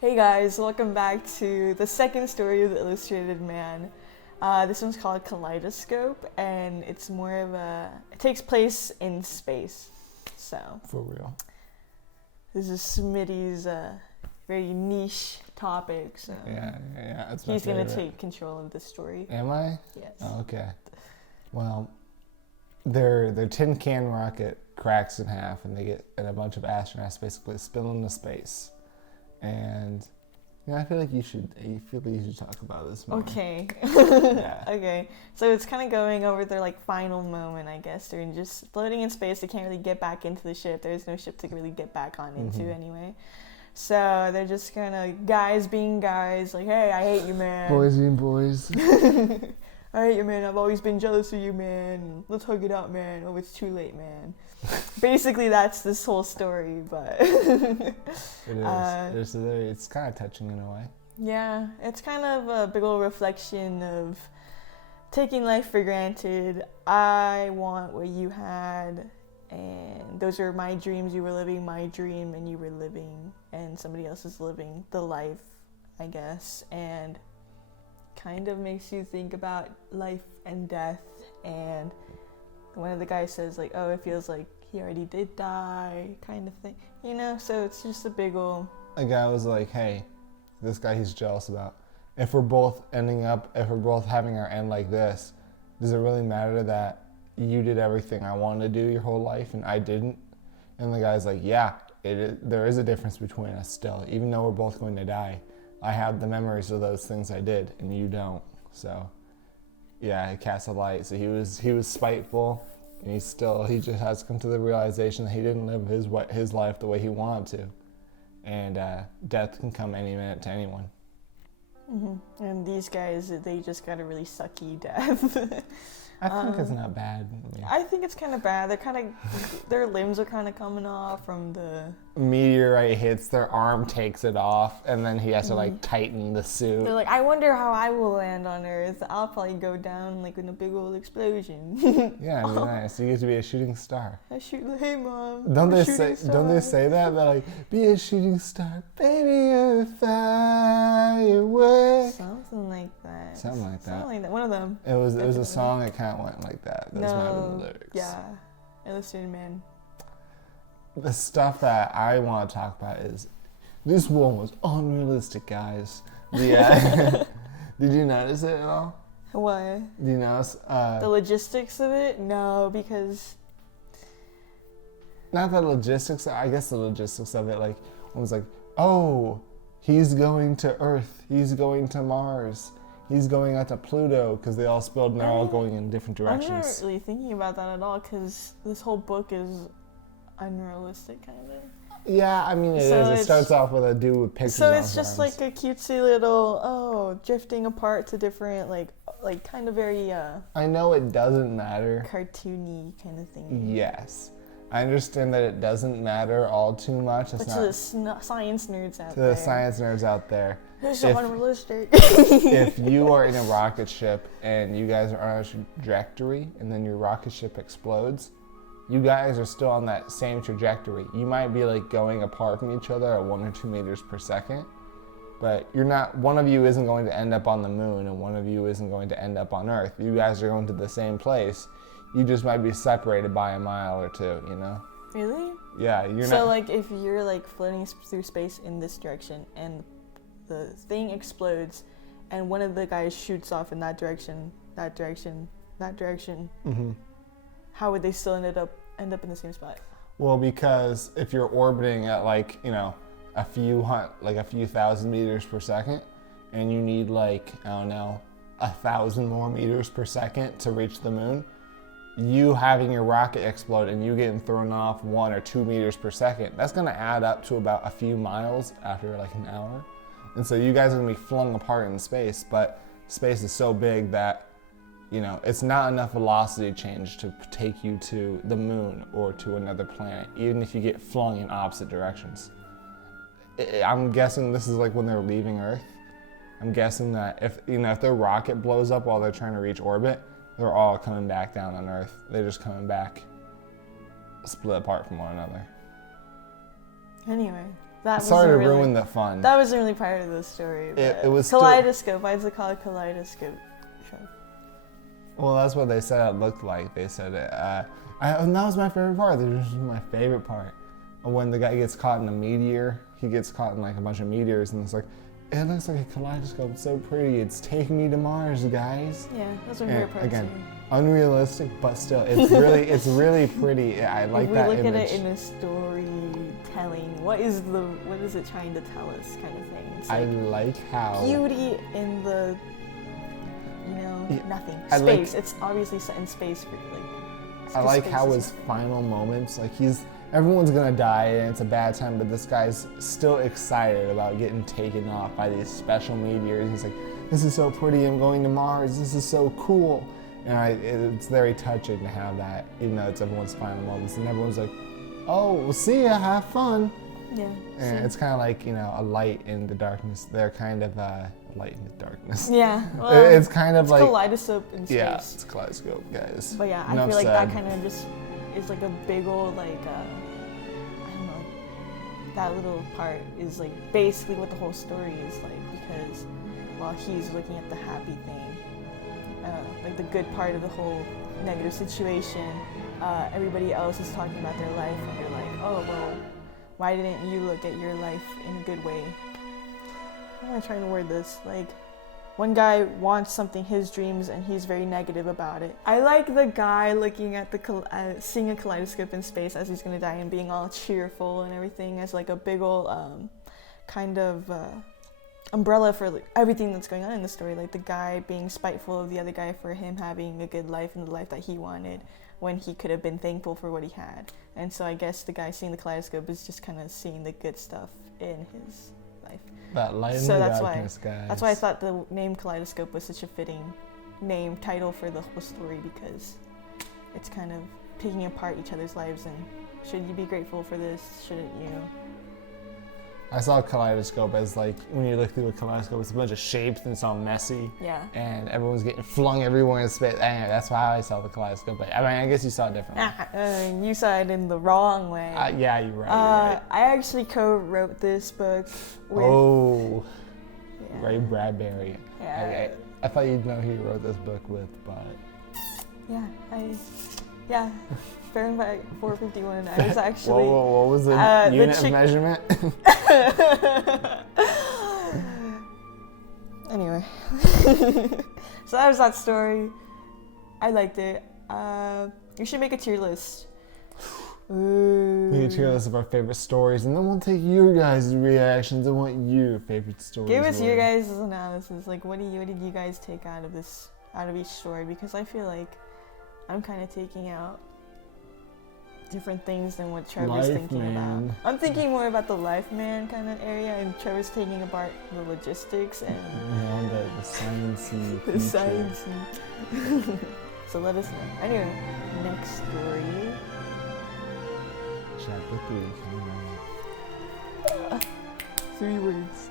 Hey guys, welcome back to the second story of the Illustrated Man. This one's called Kaleidoscope, and it's more of it takes place in space. So, For real. this is Smitty's very niche topic, so Yeah, it's my he's going to favorite. take control of the story. Am I? Yes. Oh, okay. Well, their tin can rocket cracks in half, and a bunch of astronauts basically spill into space. And I feel like you should talk about this more. Okay. Yeah. Okay. So it's kind of going over their final moment, I guess. They're just floating in space. They can't really get back into the ship. There's no ship to really get back on into anyway. So they're just kind of guys being guys, like, hey, I hate you, man. Boys being boys. I hate you, man. I've always been jealous of you, man. Let's hug it out, man. Oh, it's too late, man. Basically, that's this whole story, but It is. It's kind of touching in a way. yeah, it's kind of a big old reflection of taking life for granted. I want what you had, and those are my dreams. You were living my dream, and you were living, and somebody else is living the life, I guess, and kind of makes you think about life and death. And one of the guys says, like, oh, it feels like he already did die, kind of thing, so it's just a big ol' A guy was like, hey, this guy he's jealous about, if we're both having our end like this, does it really matter that you did everything I wanted to do your whole life and I didn't? And the guy's like, yeah, there is a difference between us still. Even though we're both going to die, I have the memories of those things I did and you don't. So yeah, it casts a light. So he was spiteful, and he just has come to the realization that he didn't live his life the way he wanted to. And death can come any minute to anyone. Mm-hmm. And these guys, they just got a really sucky death. I think it's not bad. I think it's kind of bad. Their limbs are kind of coming off from the Meteorite hits, their arm takes it off, and then he has to tighten the suit. They're like, I wonder how I will land on Earth. I'll probably go down in a big old explosion. Yeah, it'd be nice. You get to be a shooting star. I shoot. Hey, mom. Don't I'm a they shooting say? Don't they star." say that? They're like, be a shooting star, baby, you're a firework. Something like that. Something like that. One of them. It was Definitely. a song that kind of went like that. Those might have been the lyrics. Yeah. Illustrated Man. The stuff that I want to talk about is this one was unrealistic, guys. Did you notice it at all? What? Do you notice? The logistics of it? No, because Not the logistics. I guess the logistics of it. Like, one was like, oh, he's going to Earth. He's going to Mars. He's going out to Pluto because they all spilled and they're all going in different I'm directions. not really thinking about that at all because this whole book is unrealistic, kind of. Yeah, I mean, So It it's- starts off with a dude with pictures So on it's his just arms. like a cutesy little, drifting apart to different, like kind of very I know it doesn't matter. cartoony kind of thing. Yes. I understand that it doesn't matter all too much. It's But to the science nerds out to there. the science nerds out there. It's so if- unrealistic. If you are in a rocket ship and you guys are on a trajectory and then your rocket ship explodes, you guys are still on that same trajectory. You might be going apart from each other at 1 or 2 meters per second, but you're not. One of you isn't going to end up on the moon and one of you isn't going to end up on Earth. You guys are going to the same place. You just might be separated by a mile or two, Really? Yeah, you're So not. if you're floating through space in this direction and the thing explodes and one of the guys shoots off in that direction, Mm-hmm. how would they still end up in the same spot? Well, because if you're orbiting at a few thousand meters per second, and you need 1,000 more meters per second to reach the moon, you having your rocket explode and you getting thrown off 1 or 2 meters per second, that's going to add up to about a few miles after an hour. And so you guys are going to be flung apart in space, but space is so big that it's not enough velocity change to take you to the moon or to another planet, even if you get flung in opposite directions. I'm guessing this is when they're leaving Earth. I'm guessing that if their rocket blows up while they're trying to reach orbit, they're all coming back down on Earth. They're just coming back split apart from one another. Anyway, That Sorry to wasn't really, ruin the fun. That wasn't really part of the story. It was still- Kaleidoscope. Why is it called Kaleidoscope? Well, that's what they said it looked like. They said it. And that was my favorite part. This was my favorite part. When the guy gets caught in a meteor, he gets caught in like a bunch of meteors, and it's like, it looks like a kaleidoscope. It's so pretty. It's taking me to Mars, guys. Yeah, that's my favorite part. Again, unrealistic, but still, it's really pretty. I like that image. If we look at it in a storytelling, what is it trying to tell us, kind of thing? It's I like how beauty in the, nothing. Space. It's obviously set in space for I like how his final moments, like everyone's gonna die and it's a bad time, but this guy's still excited about getting taken off by these special meteors. He's like, this is so pretty, I'm going to Mars, this is so cool. And it's very touching to have that, even though it's everyone's final moments. And everyone's like, oh, we'll see ya, have fun. Yeah. And it's kind of like, a light in the darkness. They're kind of light in the darkness. Yeah. Well, it's kind of it's like kaleidoscope in space. Yeah, it's kaleidoscope, guys. But yeah, I Enough feel like said. that kind of just is like a big old I don't know. That little part is like basically what the whole story is like, because while he's looking at the happy thing, like the good part of the whole negative situation, everybody else is talking about their life, and they're like, oh well, why didn't you look at your life in a good way? How am I trying to word this? Like, one guy wants something, his dreams, and he's very negative about it. I like the guy looking at seeing a kaleidoscope in space as he's gonna die and being all cheerful and everything as like a big old kind of umbrella for like, everything that's going on in the story. Like the guy being spiteful of the other guy for him having a good life and the life that he wanted, when he could have been thankful for what he had. And so I guess the guy seeing the kaleidoscope is just kind of seeing the good stuff in his life. That light in So the that's darkness, guys. That's why I thought the name Kaleidoscope was such a fitting title for the whole story, because it's kind of picking apart each other's lives, and should you be grateful for this? Shouldn't you? I saw a kaleidoscope as like, when you look through a kaleidoscope, it's a bunch of shapes and it's all messy. Yeah. And everyone's getting flung everywhere in space. Anyway, that's how I saw the kaleidoscope. But I mean, I guess you saw it differently. You saw it in the wrong way. Yeah, you're right. I actually co-wrote this book with... Ray Bradbury. Yeah. I thought you'd know who you wrote this book with, but... Yeah, Fahrenheit 451. I was actually... What was the unit of measurement? Anyway. So that was that story. I liked it. You should make a tier list. Ooh. We can tier list of our favorite stories, and then we'll take your guys' reactions. I want your favorite stories. Give us your guys' analysis. Like, what did you guys take out of each story? Because I feel like I'm kind of taking out different things than what Trevor's thinking about. I'm thinking more about the life man kind of area, and Trevor's taking apart the logistics and the sciencey. The sciencey. So let us know. Anyway, next story. Chapter 3. 3 words.